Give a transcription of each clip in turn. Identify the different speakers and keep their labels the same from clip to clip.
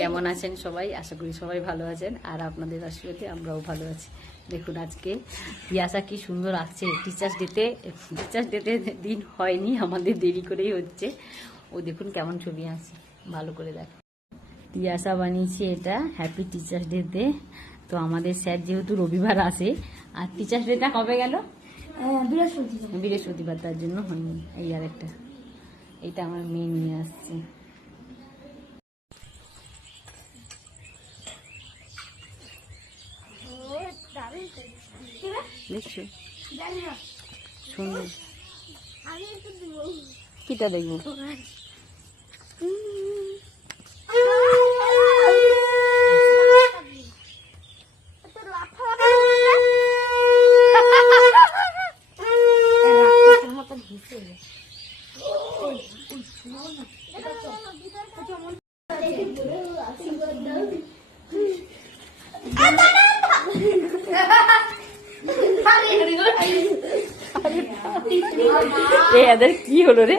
Speaker 1: কেমন আছেন সবাই? আশা করি সবাই ভালো আছেন। আর আপনাদের আশীর্বাদে আমরাও ভালো আছি। দেখুন আজকে পিয়াসা কি সুন্দর আছে টিচার্স ডেতে টিচার্স ডেতে দিন হয়নি আমাদের দেরি করেই হচ্ছে। ও দেখুন কেমন ছবি আছে ভালো করে দেখ। তিয়াসা বানিয়েছি এটা হ্যাপি টিচার্স ডেতে তো। আমাদের স্যার যেহেতু রবিবার আসে আর টিচার্স ডেটা কবে গেল?
Speaker 2: বৃহস্পতিবার।
Speaker 1: বৃহস্পতিবার তার জন্য হয়নি। এই আর একটা। এটা আমার মেয়ে নিয়ে আসছে। দেখছ। সুন্দর কিটা দেখব? এ এদের কি হলো রে?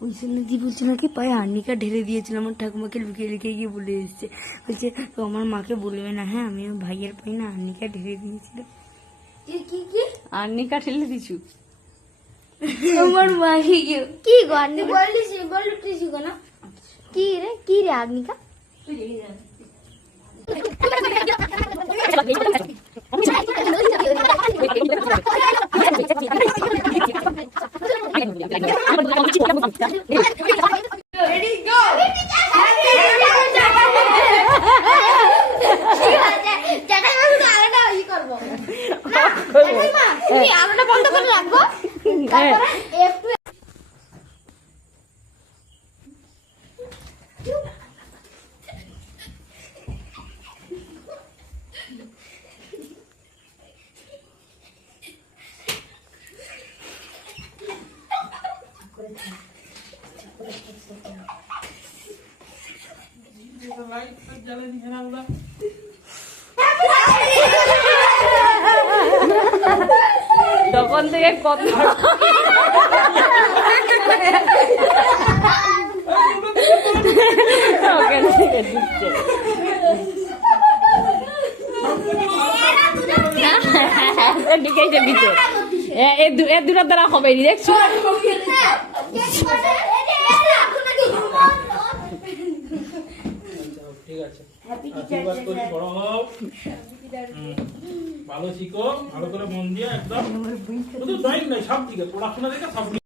Speaker 3: ওই জন্য বলছে নাকি পায়ে হার্নিকা ঢেলে দিয়েছিল আমার ঠাকুমাকে লুকিয়ে লুকিয়ে গিয়ে বলে এসেছে বলছে তো আমার মাকে বলবে না হ্যাঁ আমি ভাইয়ের পায়ে না হার্নিকা ঢেলে দিয়েছিল
Speaker 2: কি কি কি?
Speaker 1: আর নিকা ঠেলে দিছু
Speaker 3: আমার মাকে গিয়ে
Speaker 2: কি গো আপনি বললিস বললিস গো না? কি রে? কি রে আগনিকা? আলোটা বন্ধ করে রাখব? তারপরে একটু
Speaker 1: তখন থেকে কত ওখান থেকে ঢুকেছে দিতে। এর দূরের দ্বারা হবে নি দেখছ?
Speaker 4: ঠিক আছে। ভালো শিখো ভালো করে মন দিয়ে একদম। শুধু ড্রয়িং নয় সব দিকে পড়াশোনা থেকে সব